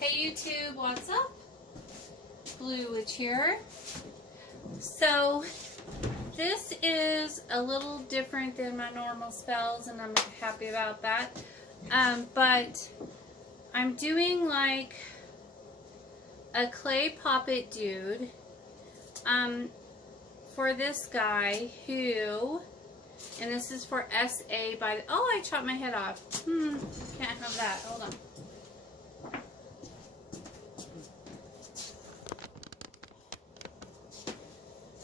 Hey YouTube, what's up? Blue Witch here. So this is a little different than my normal spells, and I'm happy about that. But I'm doing like a clay poppet dude for this guy who, and this is for SA by the, oh, I chopped my head off. Can't have that. Hold on.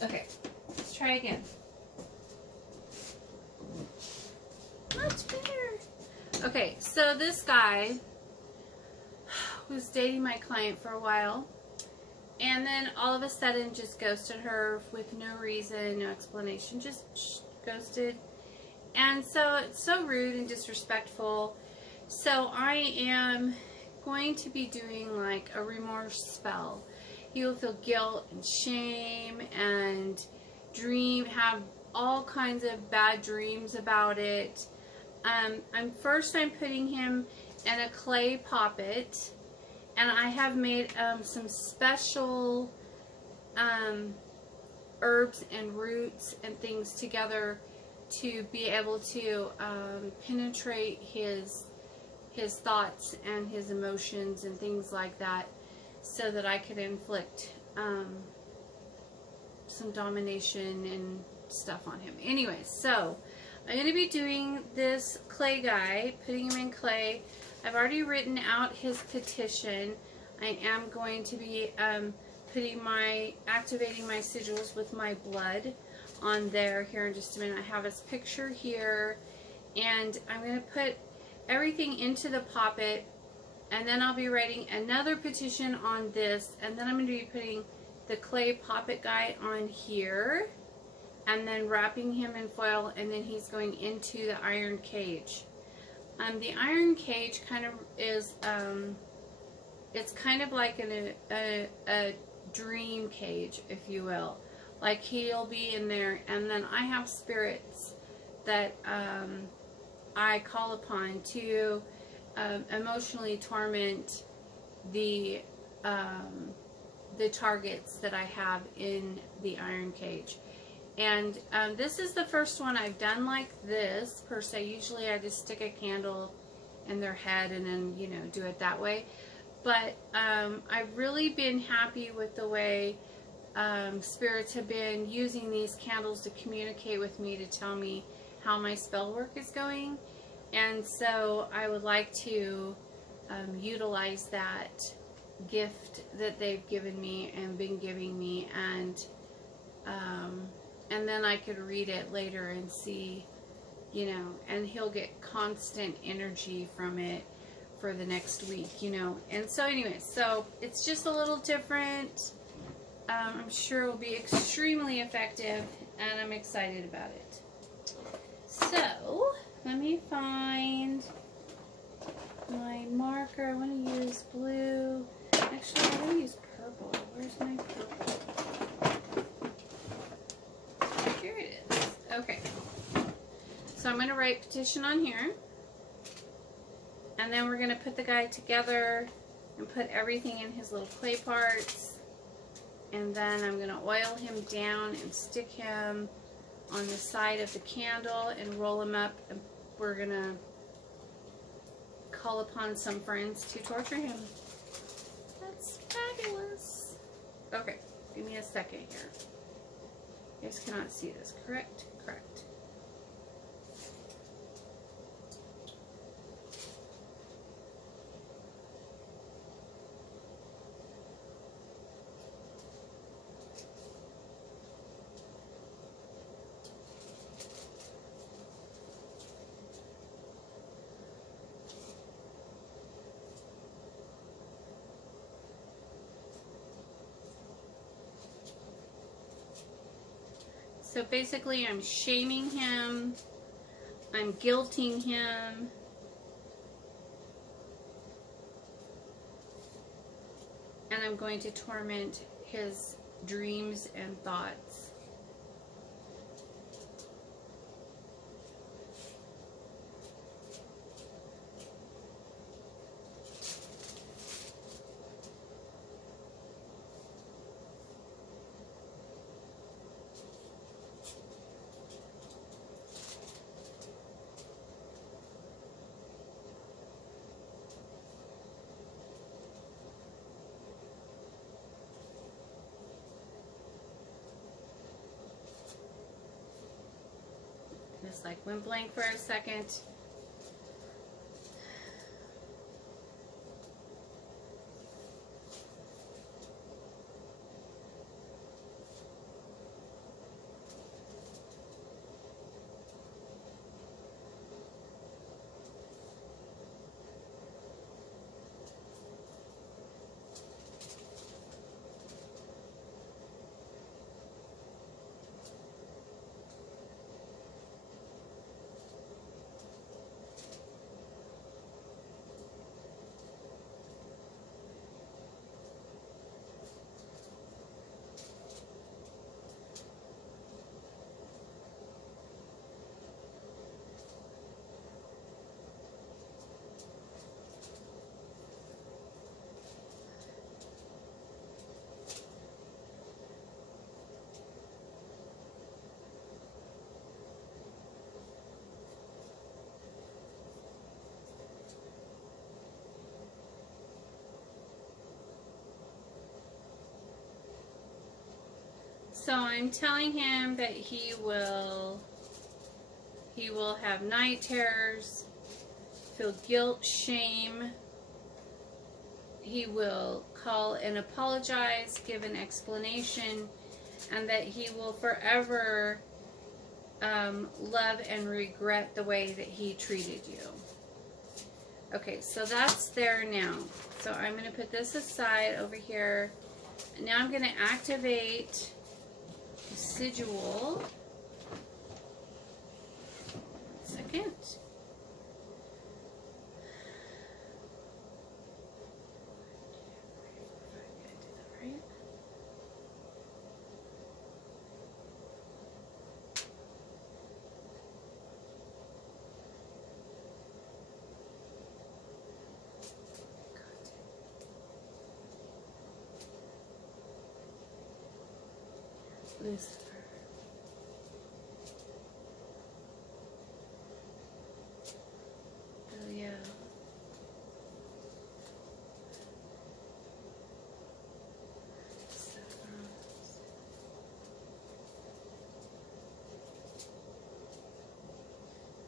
Okay, let's try again. Much better. Okay, so this guy was dating my client for a while, and then all of a sudden just ghosted her with no reason, no explanation, just ghosted. And so it's so rude and disrespectful. So I am going to be doing like a remorse spell. He will feel guilt and shame and have all kinds of bad dreams about it. I'm putting him in a clay poppet, and I have made some special herbs and roots and things together to be able to penetrate his thoughts and his emotions and things like that, so that I could inflict some domination and stuff on him. Anyway, so I'm going to be doing this clay guy, putting him in clay. I've already written out his petition. I am going to be activating my sigils with my blood on there here in just a minute. I have his picture here, and I'm going to put everything into the poppet. And then I'll be writing another petition on this, and then I'm going to be putting the clay poppet guy on here, and then wrapping him in foil, and then he's going into the iron cage. The iron cage kind of is, it's kind of like a dream cage, if you will. Like he'll be in there, and then I have spirits that I call upon to emotionally torment the targets that I have in the iron cage. And this is the first one I've done like this per se. Usually I just stick a candle in their head and then, you know, do it that way. But I've really been happy with the way spirits have been using these candles to communicate with me, to tell me how my spell work is going. And so I would like to utilize that gift that they've given me and been giving me, and then I could read it later and see, you know, and he'll get constant energy from it for the next week, you know. And so anyway, so it's just a little different. I'm sure it will be extremely effective, and I'm excited about it. So let me find my marker. I want to use blue. Actually, I want to use purple. Where's my purple? Here it is. Okay. So I'm going to write petition on here. And then we're going to put the guy together and put everything in his little clay parts. And then I'm going to oil him down and stick him on the side of the candle and roll him up, and we're gonna call upon some friends to torture him. That's fabulous. Okay, give me a second here. You guys cannot see this, correct? Correct. So basically I'm shaming him, I'm guilting him, and I'm going to torment his dreams and thoughts. just like went blank for a second. So I'm telling him that he will have night terrors, feel guilt, shame. He will call and apologize, give an explanation, and that he will forever love and regret the way that he treated you. Okay, so that's there now. So I'm going to put this aside over here. Now I'm going to activate Sigil. Second. Lucifer. Leo.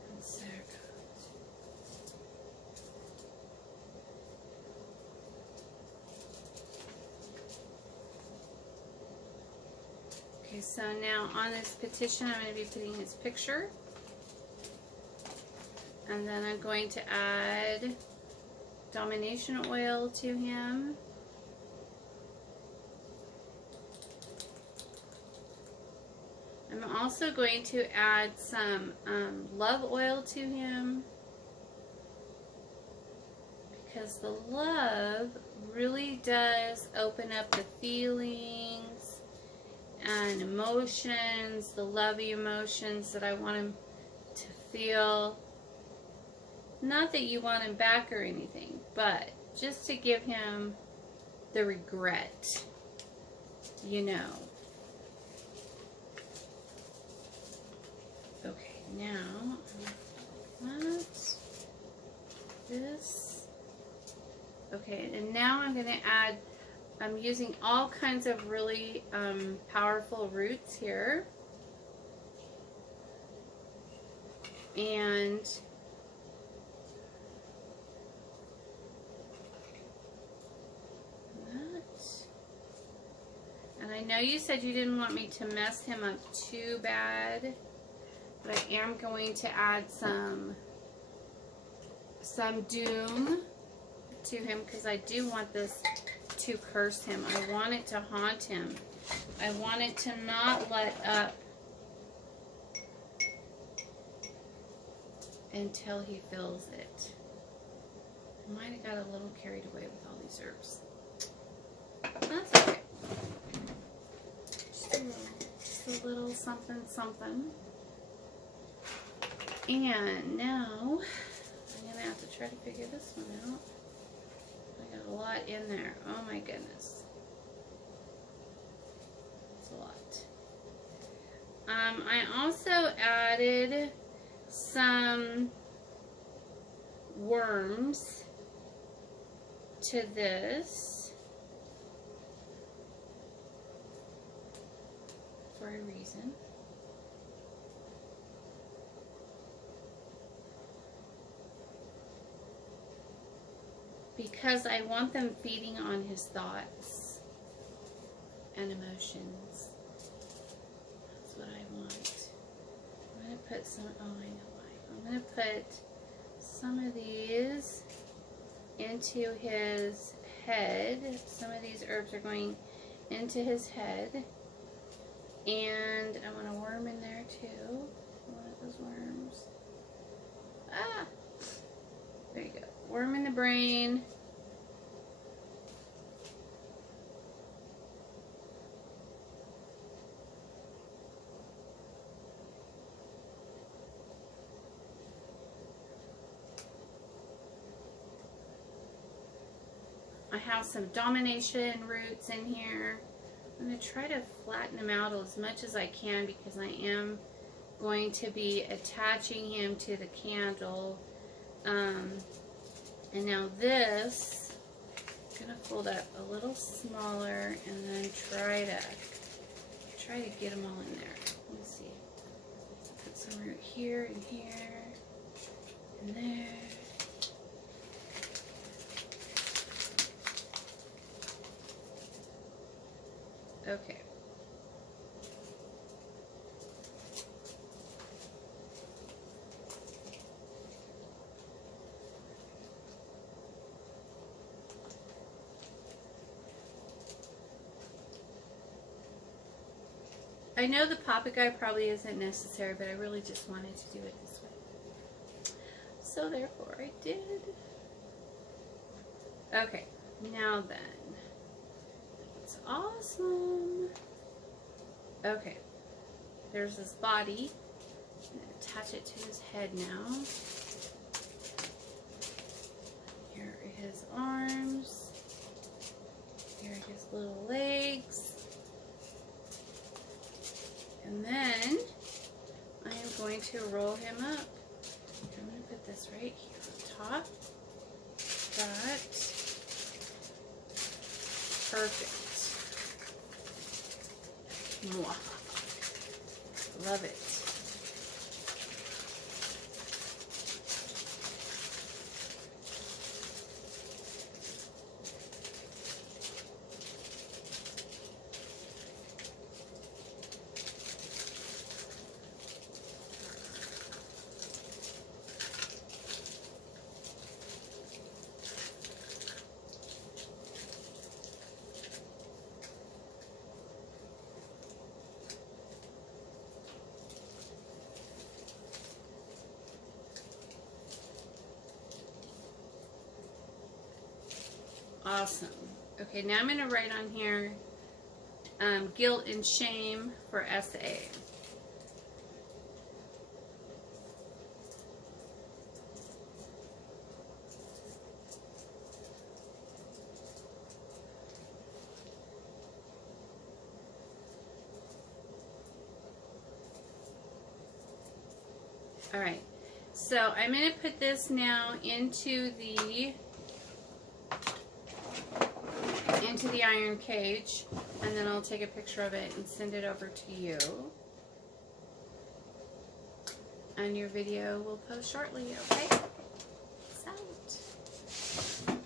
And Sarah. Okay, so now on this petition, I'm going to be putting his picture. And then I'm going to add domination oil to him. I'm also going to add some love oil to him, because the love really does open up the feelings and emotions, the lovey emotions that I want him to feel. Not that you want him back or anything, but just to give him the regret, you know. Okay, now this. Okay, and now I'm going to add, I'm using all kinds of really powerful roots here. And I know you said you didn't want me to mess him up too bad, but I am going to add some doom to him, because I do want this to curse him. I want it to haunt him. I want it to not let up until he feels it. I might have got a little carried away with all these herbs. That's okay. Just a little something something. And now I'm going to have to try to figure this one out. I got a lot in there. Oh my goodness. It's a lot. I also added some worms to this for a reason. because I want them feeding on his thoughts and emotions. That's what I want. I'm going to put some, oh, I know why. I'm going to put some of these into his head. Some of these herbs are going into his head. And I want a worm in there too. One of those worms. Ah! There you go. Worm in the brain. I have some domination roots in here. I'm going to try to flatten them out as much as I can because I am going to be attaching him to the candle. And now this, I'm going to fold up a little smaller and then try to get them all in there. Let me see. Put some root here and here and there. Okay. I know the poppet guy probably isn't necessary, but I really just wanted to do it this way. So therefore I did. Okay, now then. That's awesome. Okay, there's this body. I'm going to attach it to his head now. Here are his arms. Here are his little legs. And then I am going to roll him up. I'm going to put this right here on top. That. Perfect. Mwah. Love it. Awesome. Okay, now I'm going to write on here guilt and shame for SA. All right, so I'm going to put this now into the iron cage, and then I'll take a picture of it and send it over to you. And your video will post shortly, okay? Peace out.